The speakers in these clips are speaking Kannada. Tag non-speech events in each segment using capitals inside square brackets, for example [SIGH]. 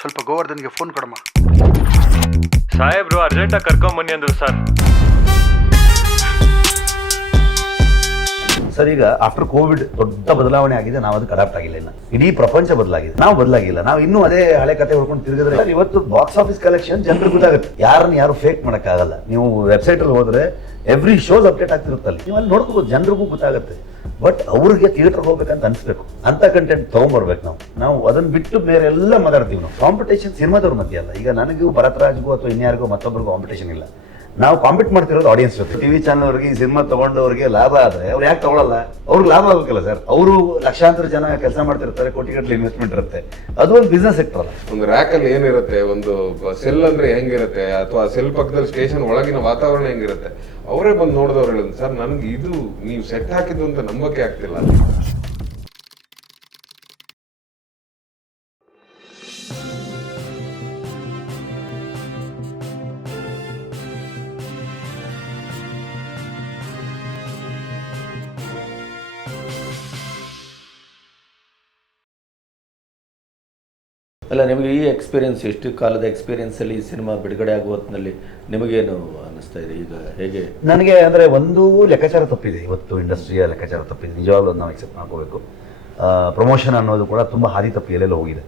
ಸ್ವಲ್ಪ ಗೋವರ್ಧನ್ಗೆ ಫೋನ್ ಕೊಡಮ್ಮ. ಸಾಹೇಬ್ರು ಅರ್ಜೆಂಟಾಗಿ ಕರ್ಕೊಂಬನ್ನಿ ಅಂದ್ರು ಸರ್. ಸರ್ ಈಗ ಆಫ್ಟರ್ ಕೋವಿಡ್ ದೊಡ್ಡ ಬದಲಾವಣೆ ಆಗಿದೆ ನಾವು ಅದಕ್ಕೆ ಅಡಾಪ್ಟ್ ಆಗಿಲ್ಲ ಇನ್ನು. ಇಡೀ ಪ್ರಪಂಚ ಬದಲಾಗಿದೆ. ನಾವು ಬದಲಾಗಿಲ್ಲ. ನಾವು ಇನ್ನೂ ಅದೇ ಹಳೆ ಕತೆ ಹೊಡ್ಕೊಂಡು ತಿರುಗಿದ್ರೆ ಸರ್, ಇವತ್ತು ಬಾಕ್ಸ್ ಆಫೀಸ್ ಕಲೆಕ್ಷನ್ ಜನರಿಗೆ ಗೊತ್ತಾಗುತ್ತೆ. ಯಾರನ್ನ ಯಾರು ಫೇಕ್ ಮಾಡೋಕ್ಕಾಗಲ್ಲ. ನೀವು ವೆಬ್ಸೈಟ್ ಅಲ್ಲಿ ಹೋದ್ರೆ ಎವ್ರಿ ಶೋಸ್ ಅಪ್ಡೇಟ್ ಆಗ್ತಿರುತ್ತಲ್ಲ. ನೀವು ಅಲ್ಲಿ ನೋಡ್ಕೋಬೋದು ಜನರಿಗೂ ಗೊತ್ತಾಗುತ್ತೆ. ಬಟ್ ಅವ್ರಿಗೆ ಥಿಯೇಟರ್ ಹೋಗ್ಬೇಕಂತ ಅನ್ಸ್ಬೇಕು. ಅಂತ ಕಂಟೆಂಟ್ ತಗೊಂಡ್ಬರ್ಬೇಕು ನಾವು. ನಾವು ಅದನ್ನ ಬಿಟ್ಟು ಬೇರೆ ಎಲ್ಲ ಮಾತಾಡ್ತೀವಿ ನಾವು. ಕಾಂಪಿಟೇಷನ್ ಸಿನಿಮಾದವ್ರ ಮಧ್ಯ ಅಲ್ಲ. ಈಗ ನನಗೂ ಭರತರಾಜ್ಗೂ ಅಥವಾ ಇನ್ಯಾರಿಗೂ ಮತ್ತೊಬ್ಬರಿಗೂ ಕಾಂಪಿಟೇಷನ್ ಇಲ್ಲ. ನಾವು ಕಾಂಪೀಟ್ ಮಾಡ್ತಿರೋದು ಆಡಿಯನ್ಸ್ ಜೊತೆ. ಟಿವಿ ಚಾನಲ್ ಅವರಿಗೆ ಈ ಸಿನಿಮಾ ತಗೊಂಡವ್ರಿಗೆ ಲಾಭ ಆದ್ರೆ ಅವ್ರು ಯಾಕೆ ತಗೊಳಲ್ಲ? ಅವ್ರಿಗೆ ಲಾಭ ಆಗಬೇಕಲ್ಲ ಸರ್. ಅವರು ಲಕ್ಷಾಂತರ ಜನ ಕೆಲಸ ಮಾಡ್ತಿರ್ತಾರೆ ಕೋಟಿಗಟ್ಟಲೆ ಇನ್ವೆಸ್ಟ್ಮೆಂಟ್ ಇರುತ್ತೆ. ಅದು ಒಂದು ಬಿಸ್ನೆಸ್ ಸೆಕ್ಟರ್ ಅಲ್ಲ. ಒಂದು ರ್ಯಾಕ್ ಅಲ್ಲಿ ಏನಿರುತ್ತೆ? ಒಂದು ಸೆಲ್ ಅಂದ್ರೆ ಹೆಂಗಿರುತ್ತೆ? ಅಥವಾ ಸೆಲ್ ಪಕ್ಕದಲ್ಲಿ ಸ್ಟೇಷನ್ ಒಳಗಿನ ವಾತಾವರಣ ಹೆಂಗಿರುತ್ತೆ? ಅವರೇ ಬಂದು ನೋಡಿದವ್ರು ಹೇಳಿದ್ರು ಸರ್ ನನ್ಗೆ ಇದು ನೀವು ಸೆಟ್ ಹಾಕಿದ್ದು ಅಂತ ನಂಬಕ್ಕೆ ಆಗ್ತಿಲ್ಲ. ನಿಮಗೆ ಈ ಎಕ್ಸ್ಪೀರಿಯನ್ಸ್ ಎಷ್ಟು ಕಾಲದ ಎಕ್ಸ್ಪೀರಿಯನ್ಸ್ ಅಲ್ಲಿ ಈ ಸಿನಿಮಾ ಬಿಡುಗಡೆ ಆಗುವ ಹೊತ್ತಿನಲ್ಲಿ ನಿಮಗೇನು ಅನ್ನಿಸ್ತಾ ಇದೆ? ಈಗ ಹೇಗೆ? ನನಗೆ ಅಂದರೆ ಒಂದು ಲೆಕ್ಕಾಚಾರ ತಪ್ಪಿದೆ. ಇವತ್ತು ಇಂಡಸ್ಟ್ರಿಯ ಲೆಕ್ಕಾಚಾರ ತಪ್ಪಿದೆ. ನಿಜವಾಗ್ಲೂ ನಾವು ಎಕ್ಸೆಪ್ಟ್ ಮಾಡ್ಕೋಬೇಕು. ಪ್ರಮೋಷನ್ ಅನ್ನೋದು ಕೂಡ ತುಂಬ ಹಾದಿ ತಪ್ಪಿ ಎಲ್ಲೆಲ್ಲ ಹೋಗಿದೆ.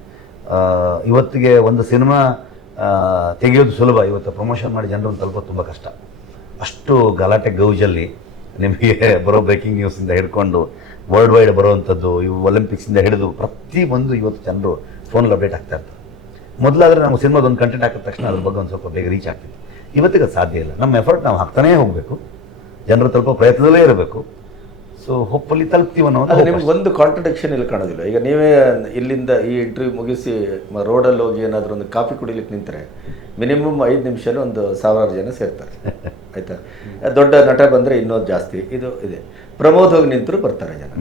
ಇವತ್ತಿಗೆ ಒಂದು ಸಿನಿಮಾ ತೆಗೆಯೋದು ಸುಲಭ. ಇವತ್ತು ಪ್ರಮೋಷನ್ ಮಾಡಿ ಜನರನ್ನು ತಲುಪೋದು ತುಂಬ ಕಷ್ಟ. ಅಷ್ಟು ಗಲಾಟೆ ಗೌಜಲ್ಲಿ ನಿಮಗೆ ಬರೋ ಬ್ರೇಕಿಂಗ್ ನ್ಯೂಸಿಂದ ಹಿಡ್ಕೊಂಡು ವರ್ಲ್ಡ್ ವೈಡ್ ಬರುವಂಥದ್ದು ಇವು ಒಲಿಂಪಿಕ್ಸಿಂದ ಹಿಡಿದು ಪ್ರತಿ ಒಂದು ಇವತ್ತು ಜನರು ಫೋನಲ್ಲಿ ಅಪ್ಡೇಟ್ ಆಗ್ತಾ ಇರ್ತಾರೆ. ಮೊದಲಾದ್ರೆ ನಮ್ಮ ಸಿನಿಮಾದ ಒಂದು ಕಂಟೆಂಟ್ ಹಾಕಿದ ತಕ್ಷಣ ಅದ್ರ ಬಗ್ಗೆ ಒಂದು ಸ್ವಲ್ಪ ಬೇಗ ರೀಚ್ ಆಗ್ತಿತ್ತು. ಇವತ್ತಿಗೆ ಅದು ಸಾಧ್ಯ ಇಲ್ಲ. ನಮ್ಮ ಎಫರ್ಟ್ ನಾವು ಹಾಕ್ತಾನೇ ಹೋಗಬೇಕು. ಜನರು ತಲುಪೋ ಪ್ರಯತ್ನದಲ್ಲೇ ಇರಬೇಕು. ಸೊ ಹೊಪ್ಪಲ್ಲಿ ತಲುಪ್ತೀವಿ ಅನ್ನೋ ನಿಮಗೆ ಒಂದು ಕಾಂಟ್ರಡಿಕ್ಷನ್ ಇಲ್ಲಿ ಕಾಣೋದಿಲ್ಲ. ಈಗ ನೀವೇ ಇಲ್ಲಿಂದ ಈ ಇಂಟರ್ವ್ಯೂ ಮುಗಿಸಿ ರೋಡಲ್ಲಿ ಹೋಗಿ ಏನಾದರೂ ಒಂದು ಕಾಫಿ ಕುಡಿಲಿಕ್ಕೆ ನಿಂತರೆ ಮಿನಿಮಮ್ ಐದು ನಿಮಿಷದಲ್ಲಿ ಒಂದು ಸಾವಿರಾರು ಜನ ಸೇರ್ತಾರೆ. [LAUGHS] ಆಯಿತಾ? ದೊಡ್ಡ ನಟ ಬಂದರೆ ಇನ್ನೊಂದು ಜಾಸ್ತಿ. ಇದು ಇದೆ. ಪ್ರಮೋದ್ ಹೋಗಿ ನಿಂತರು ಬರ್ತಾರೆ ಜನ.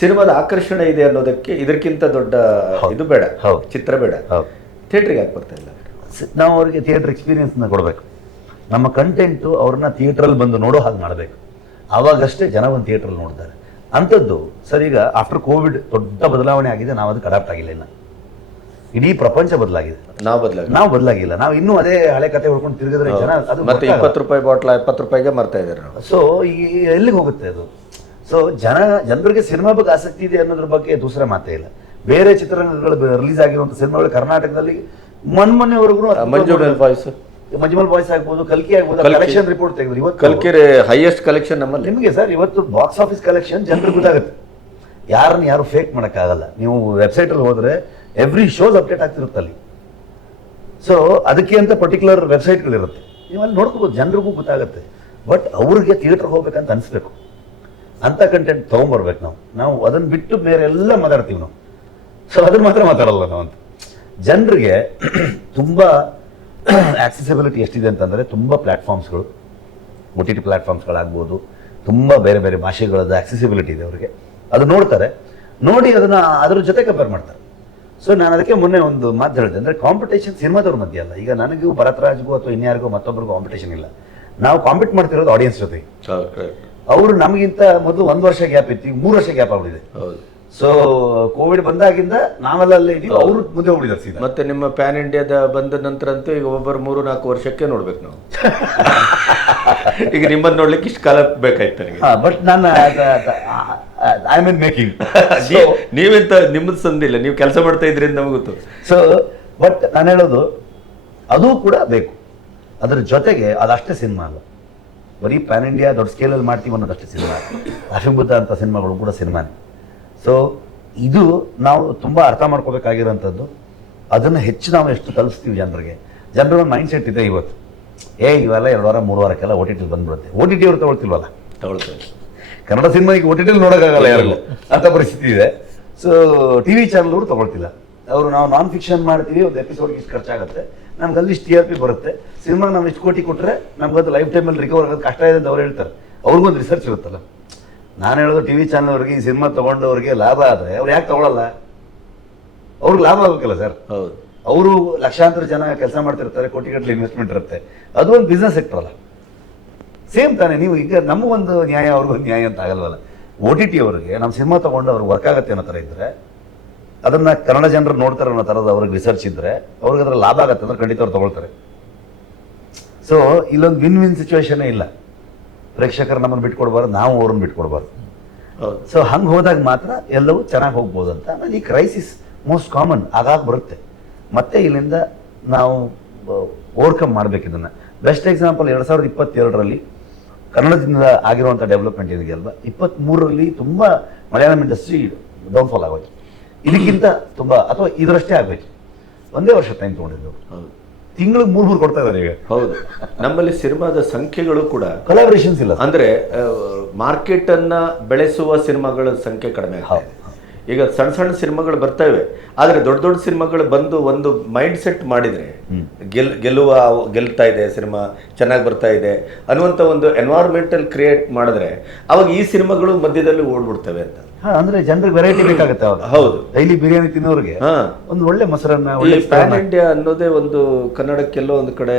ಸಿನಿಮಾದ ಆಕರ್ಷಣೆ ಇದೆ ಅನ್ನೋದಕ್ಕೆ ಇದಕ್ಕಿಂತ ದೊಡ್ಡ ಇದು ಬೇಡ. ಚಿತ್ರ ಬೇಡ. ಥಿಯೇಟ್ರಿಗೆ ಯಾಕೆ ಬರ್ತಾ ಇಲ್ಲ? ನಾವು ಅವರಿಗೆ ಥಿಯೇಟರ್ ಎಕ್ಸ್ಪೀರಿಯನ್ಸ್ನ ಕೊಡಬೇಕು. ನಮ್ಮ ಕಂಟೆಂಟು ಅವ್ರನ್ನ ಥಿಯೇಟ್ರಲ್ಲಿ ಬಂದು ನೋಡೋ ಹಾಗೆ ಮಾಡಬೇಕು. ಆವಾಗಷ್ಟೇ ಜನ ಒಂದು ಥಿಯೇಟ್ರಲ್ಲಿ ನೋಡ್ತಾರೆ. ಅಂಥದ್ದು ಸರ್ ಈಗ ಆಫ್ಟರ್ ಕೋವಿಡ್ ದೊಡ್ಡ ಬದಲಾವಣೆ ಆಗಿದೆ ನಾವು ಅದಕ್ಕೆ ಅಡಾಪ್ಟ್ ಆಗಿಲ್ಲ ಇನ್ನು. ಇಡೀ ಪ್ರಪಂಚ ಬದಲಾಗಿದೆ. ನಾವು ಬದಲಾಗ. ನಾವು ಬದಲಾಗಿಲ್ಲ. ನಾವು ಇನ್ನೂ ಅದೇ ಹಳೆ ಕತೆ ಹೊಡ್ಕೊಂಡು ತಿರುಗಿದ್ರೆ ಜನ ಅದು ಮತ್ತೆ. ಇಪ್ಪತ್ತು ರೂಪಾಯಿ ಬಾಟ್ಲ ಎಪ್ಪತ್ತು ರೂಪಾಯಿಗೆ ಮರ್ತಾ ಇದ್ದಾರೆ. ಸೊ ಈ ಎಲ್ಲಿಗೆ ಹೋಗುತ್ತೆ ಅದು? ಸೊ ಜನ ಜನರಿಗೆ ಸಿನಿಮಾ ಬಗ್ಗೆ ಆಸಕ್ತಿ ಇದೆ ಅನ್ನೋದ್ರ ಬಗ್ಗೆ ದೂಸರ ಮಾತೇ ಇಲ್ಲ. ಬೇರೆ ಚಿತ್ರರಂಗಗಳು ರಿಲೀಸ್ ಆಗಿರುವಂಥ ಸಿನಿಮಾಗಳು ಕರ್ನಾಟಕದಲ್ಲಿ ಮೊನ್ಮೊನ್ನೆವರೆಗೂ ಬಾಯ್ಸ್ ವಾಯ್ಸ್ ಮಂಜುಮಲ್ ಬಾಯ್ಸ್ ಆಗ್ಬೋದು ಕಲ್ಕಿ ಆಗ್ಬೋದು ಕಲೆಕ್ಷನ್ ರಿಪೋರ್ಟ್ ತೆಗೆದ್ರು. ಇವತ್ತು ಕಲ್ಕೆರೆ ಹೈಯೆಸ್ಟ್ ಕಲೆಕ್ಷನ್ ನಮ್ಮಲ್ಲಿ. ನಿಮಗೆ ಸರ್ ಇವತ್ತು ಬಾಕ್ಸ್ ಆಫೀಸ್ ಕಲೆಕ್ಷನ್ ಜನರಿಗೆ ಗೊತ್ತಾಗುತ್ತೆ. ಯಾರನ್ನ ಯಾರು ಫೇಕ್ ಮಾಡೋಕ್ಕಾಗಲ್ಲ. ನೀವು ವೆಬ್ಸೈಟ್ ಅಲ್ಲಿ ಹೋದ್ರೆ ಎವ್ರಿ ಶೋಸ್ ಅಪ್ಡೇಟ್ ಆಗ್ತಿರುತ್ತೆ ಅಲ್ಲಿ. ಸೊ ಅದಕ್ಕೆ ಅಂತ ಪರ್ಟಿಕ್ಯುಲರ್ ವೆಬ್ಸೈಟ್ಗಳಿರುತ್ತೆ ನೀವು ಅಲ್ಲಿ ನೋಡ್ಕೋಬೋದು ಜನರಿಗೂ ಗೊತ್ತಾಗುತ್ತೆ. ಬಟ್ ಅವ್ರಿಗೆ ಥಿಯೇಟರ್ ಹೋಗ್ಬೇಕಂತ ಅನಿಸ್ಬೇಕು. ಅಂತ ಕಂಟೆಂಟ್ ತೊಗೊಂಬರ್ಬೇಕು ನಾವು. ನಾವು ಅದನ್ನು ಬಿಟ್ಟು ಬೇರೆ ಎಲ್ಲ ಮಾತಾಡ್ತೀವಿ ನಾವು. ಸೊ ಅದನ್ನ ಮಾತ್ರ ಮಾತಾಡಲ್ಲ ನಾವು ಅಂತ. ಜನರಿಗೆ ತುಂಬ ಆಕ್ಸೆಸಿಬಿಲಿಟಿ ಎಷ್ಟಿದೆ ಅಂತಂದರೆ ತುಂಬ ಪ್ಲ್ಯಾಟ್ಫಾರ್ಮ್ಸ್ಗಳು ಒ ಟಿ ಟಿ ಪ್ಲ್ಯಾಟ್ಫಾರ್ಮ್ಸ್ಗಳಾಗ್ಬೋದು ತುಂಬ ಬೇರೆ ಬೇರೆ ಭಾಷೆಗಳದ್ದು ಆಕ್ಸೆಸಿಬಿಲಿಟಿ ಇದೆ ಅವರಿಗೆ. ಅದು ನೋಡ್ತಾರೆ. ನೋಡಿ ಅದನ್ನು ಅದ್ರ ಜೊತೆ ಕಂಪೇರ್ ಮಾಡ್ತಾರೆ. ಸೊ ನಾನು ಅದಕ್ಕೆ ಮೊನ್ನೆ ಒಂದು ಮಾತು ಹೇಳಿದೆ. ಅಂದರೆ ಕಾಂಪಿಟೇಷನ್ ಸಿನಿಮಾದವ್ರ ಮಧ್ಯ ಅಲ್ಲ. ಈಗ ನನಗೂ ಭರತರಾಜ್ಗೂ ಅಥವಾ ಇನ್ಯಾರಿಗೂ ಮತ್ತೊಬ್ಬರಿಗೂ ಕಾಂಪಿಟೇಷನ್ ಇಲ್ಲ. ನಾವು ಕಾಂಪಿಟ್ ಮಾಡ್ತಿರೋದು ಆಡಿಯನ್ಸ್ ಜೊತೆ ಅವರು ನಮಗಿಂತ ಮೊದಲು ಒಂದು ವರ್ಷ ಗ್ಯಾಪ್ ಇತ್ತು ಈಗ ಮೂರು ವರ್ಷ ಗ್ಯಾಪ್ ಆಗಿದೆ ಹೌದು. ಸೊ ಕೋವಿಡ್ ಬಂದಾಗಿಂದ ನಾವೆಲ್ಲ ಅಲ್ಲೇ ಇದೀವಿ ಅವರು ಮುಂದೆ ಹೋಗಿದ್ದಾರೆ ಸೀದಾ. ಮತ್ತೆ ನಿಮ್ಮ ಪ್ಯಾನ್ ಇಂಡಿಯಾದ ಬಂದ ನಂತರ ಅಂತೂ ಈಗ ಒಬ್ಬರು ಮೂರು ನಾಲ್ಕು ವರ್ಷಕ್ಕೆ ನೋಡ್ಬೇಕು ನಾವು. [LAUGHS] ಈಗ ನಿಮ್ಮನ್ನ ನೋಡ್ಲಿಕ್ಕೆ ಇಷ್ಟು ಕಾಲ ಬೇಕಾಯ್ತು ನನಗೆ. ಬಟ್ ನಾನು ಐ ಮೀನ್ ಮೇಕಿಂಗ್ ನೀವ್- ನೀವೆಂತ ನಿಮ್ಮದು ಸಂದಿಲ್ಲ ನೀವು ಕೆಲಸ ಮಾಡ್ತಾ ಇದ್ರಿ ಅಂತ ನಮ್ಗೆ ಗೊತ್ತು. ಸೊ ಬಟ್ ನಾನು ಹೇಳೋದು ಅದು ಕೂಡ ಬೇಕು. ಅದರ ಜೊತೆಗೆ ಅದಷ್ಟೇ ಸಿನಿಮಾ ಅಲ್ಲ. ಬರೀ ಪ್ಯಾನ್ ಇಂಡಿಯಾ ದೊಡ್ಡ ಸ್ಕೇಲಲ್ಲಿ ಮಾಡ್ತೀವಿ ಅನ್ನೋದಷ್ಟು ಸಿನಿಮಾ ಅಶೋಕ್ ಅಂತ ಸಿನಿಮಾಗಳು ಕೂಡ ಸಿನಿಮಾನೇ ಸೊ ಇದು ನಾವು ತುಂಬ ಅರ್ಥ ಮಾಡ್ಕೋಬೇಕಾಗಿರೋಂಥದ್ದು. ಅದನ್ನು ಹೆಚ್ಚು ನಾವು ಎಷ್ಟು ಕಲಿಸ್ತೀವಿ ಜನರಿಗೆ. ಜನರ ಒಂದು ಮೈಂಡ್ ಸೆಟ್ ಇದೆ ಇವತ್ತು. ಏ ಇವೆಲ್ಲ ಎರಡು ವಾರ ಮೂರು ವಾರಕ್ಕೆಲ್ಲ ಓ ಟಿ ಟಿ ಬಂದ್ಬಿಡುತ್ತೆ. ಓ ಟಿ ಟಿ ಅವ್ರು ತಗೊಳ್ತಿಲ್ವಲ್ಲ? ತಗೊಳ್ತೇವೆ ಕನ್ನಡ ಸಿನಿಮಾ ಈಗ ಓ ಟಿ ಟಿಲಿ ನೋಡೋಕ್ಕಾಗಲ್ಲ ಯಾರಿಗೂ? ಅಂಥ ಪರಿಸ್ಥಿತಿ ಇದೆ. ಸೊ ಟಿ ವಿ ಚಾನಲ್ ಅವರು ತಗೊಳ್ತಿಲ್ಲ. ಅವರು ನಾವು ನಾನ್ ಫಿಕ್ಷನ್ ಮಾಡ್ತೀವಿ ಒಂದು ಎಪಿಸೋಡ್ಗೆ ಇಷ್ಟು ಖರ್ಚಾಗುತ್ತೆ. ನಮ್ಗೆ ಅಲ್ಲಿ ಇಷ್ಟು ಟಿ ಆರ್ ಪಿ ಬರುತ್ತೆ. ಸಿನಿಮಾ ನಾವು ಇಷ್ಟು ಕೋಟಿ ಕೊಟ್ಟರೆ ನಮ್ಗೆ ಅದು ಲೈಫ್ ಟೈಮಲ್ಲಿ ರಿಕವರ್ ಆಗೋದು ಕಷ್ಟ ಇದೆ ಅಂತ ಅವ್ರು ಹೇಳ್ತಾರೆ. ಅವ್ರಿಗೊಂದು ರಿಸರ್ಚ್ ಇರುತ್ತಲ್ಲ. ನಾನು ಹೇಳೋದು ಟಿ ವಿ ಚಾನಲ್ ಅವ್ರಿಗೆ ಈ ಸಿನಿಮಾ ತೊಗೊಂಡವ್ರಿಗೆ ಲಾಭ ಆದರೆ ಅವ್ರು ಯಾಕೆ ತೊಗೊಳಲ್ಲ? ಅವ್ರಿಗೆ ಲಾಭ ಆಗಬೇಕಲ್ಲ ಸರ್ ಹೌದು. ಅವರು ಲಕ್ಷಾಂತರ ಜನ ಕೆಲಸ ಮಾಡ್ತಿರ್ತಾರೆ ಕೋಟಿಗಟ್ಟಲೆ ಇನ್ವೆಸ್ಟ್ಮೆಂಟ್ ಇರುತ್ತೆ. ಅದು ಒಂದು ಬಿಸ್ನೆಸ್ ಸೆಕ್ಟರ್ ಅಲ್ಲ. ಸೇಮ್ ತಾನೇ ನೀವು ಈಗ ನಮಗೊಂದು ನ್ಯಾಯ ಅವ್ರಿಗೊಂದು ನ್ಯಾಯ ಅಂತ ಆಗಲ್ವಲ್ಲ. ಓ ಟಿ ಟಿ ಅವರಿಗೆ ನಮ್ಮ ಸಿನಿಮಾ ತೊಗೊಂಡು ಅವ್ರಿಗೆ ವರ್ಕ್ ಆಗುತ್ತೆ ಅನ್ನೋ ಥರ ಇದ್ದರೆ ಅದನ್ನ ಕನ್ನಡ ಜನರು ನೋಡ್ತಾರೆ ಅನ್ನೋ ಥರದ ಅವ್ರಿಗೆ ರಿಸರ್ಚ್ ಇದ್ರೆ ಅವ್ರಿಗೆ ಅದ್ರ ಲಾಭ ಆಗತ್ತೆ ಅಂದ್ರೆ ಖಂಡಿತ ಅವ್ರು ತಗೊಳ್ತಾರೆ. ಸೊ ಇಲ್ಲೊಂದು ವಿನ್ ವಿನ್ ಸಿಚುವೇಶನೇ ಇಲ್ಲ. ಪ್ರೇಕ್ಷಕರು ನಮ್ಮನ್ನು ಬಿಟ್ಕೊಡ್ಬಾರ್ದು ನಾವು ಅವ್ರನ್ನ ಬಿಟ್ಕೊಡ್ಬಾರ್ದು. ಸೊ ಹಂಗೆ ಹೋದಾಗ ಮಾತ್ರ ಎಲ್ಲವೂ ಚೆನ್ನಾಗಿ ಹೋಗ್ಬೋದು ಅಂತ ಈ ಕ್ರೈಸಿಸ್ ಮೋಸ್ಟ್ ಕಾಮನ್ ಆಗಾಗ ಬರುತ್ತೆ. ಮತ್ತೆ ಇಲ್ಲಿಂದ ನಾವು ಓವರ್ಕಮ್ ಮಾಡ್ಬೇಕು ಇದನ್ನ. ಬೆಸ್ಟ್ ಎಕ್ಸಾಂಪಲ್ ಎರಡು ಸಾವಿರದ ಇಪ್ಪತ್ತೆರಡರಲ್ಲಿ ಕನ್ನಡದಿಂದ ಆಗಿರುವಂಥ ಡೆವಲಪ್ಮೆಂಟ್ ಇದೆಯಲ್ವ ಇಪ್ಪತ್ತ್ಮೂರರಲ್ಲಿ ತುಂಬ ಮಲಯಾಳಂ ಇಂಡಸ್ಟ್ರಿ ಡೌನ್ಫಾಲ್ ಆಗೋಯ್ತು. ಇದಕ್ಕಿಂತ ತುಂಬ ಅಥವಾ ಇದರಷ್ಟೇ ಆಗಬೇಕು. ಒಂದೇ ವರ್ಷ ಟೈಮ್ ತಗೊಂಡಿದ್ದು. ಹೌದು. ತಿಂಗಳಿಗೆ ಮೂರು ಮೂರು ಕೊಡ್ತಾ ಇದ್ದಾರೆ ಈಗ. ಹೌದು. ನಮ್ಮಲ್ಲಿ ಸಿನಿಮಾದ ಸಂಖ್ಯೆಗಳು ಕೂಡ ಕೊಲಾಬ್ರೇಷನ್ಸ್ ಇಲ್ಲ ಅಂದ್ರೆ ಮಾರ್ಕೆಟ್ ಅನ್ನ ಬೆಳೆಸುವ ಸಿನಿಮಾಗಳ ಸಂಖ್ಯೆ ಕಡಿಮೆ ಆಗ್ತಾ ಇದೆ. ಈಗ ಸಣ್ಣ ಸಣ್ಣ ಸಿನಿಮಾಗಳು ಬರ್ತಾ ಇವೆ ಆದ್ರೆ ದೊಡ್ಡ ದೊಡ್ಡ ಸಿನಿಮಾಗಳು ಬಂದು ಒಂದು ಮೈಂಡ್ ಸೆಟ್ ಮಾಡಿದ್ರೆ ಗೆಲ್ ಗೆಲ್ಲುವ ಗೆಲ್ತಾ ಇದೆ ಸಿನಿಮಾ ಚೆನ್ನಾಗಿ ಬರ್ತಾ ಇದೆ ಅನ್ನುವಂಥ ಒಂದು ಎನ್ವೈರ್ಮೆಂಟಲ್ ಕ್ರಿಯೇಟ್ ಮಾಡಿದ್ರೆ ಅವಾಗ ಈ ಸಿನಿಮಾಗಳು ಮಧ್ಯದಲ್ಲಿ ಓಡ್ಬಿಡ್ತವೆ ಅಂತ. ಅಂದ್ರೆ ಜನರಿಗೆ ವೆರೈಟಿ ಬೇಕಾಗುತ್ತೆ ಹೌದು. ಡೈಲಿ ಬಿರಿಯಾನಿ ತಿನ್ನೋರಿಗೆ ಹಾ. ಒಂದು ಒಳ್ಳೆ ಮೊಸರನ್ನ ಒಳ್ಳೆ ಪ್ಯಾನ್ ಇಂಡಿಯಾ ಅನ್ನೋದೇ ಒಂದು ಕನ್ನಡಕ್ಕೆಲ್ಲೋ ಒಂದು ಕಡೆ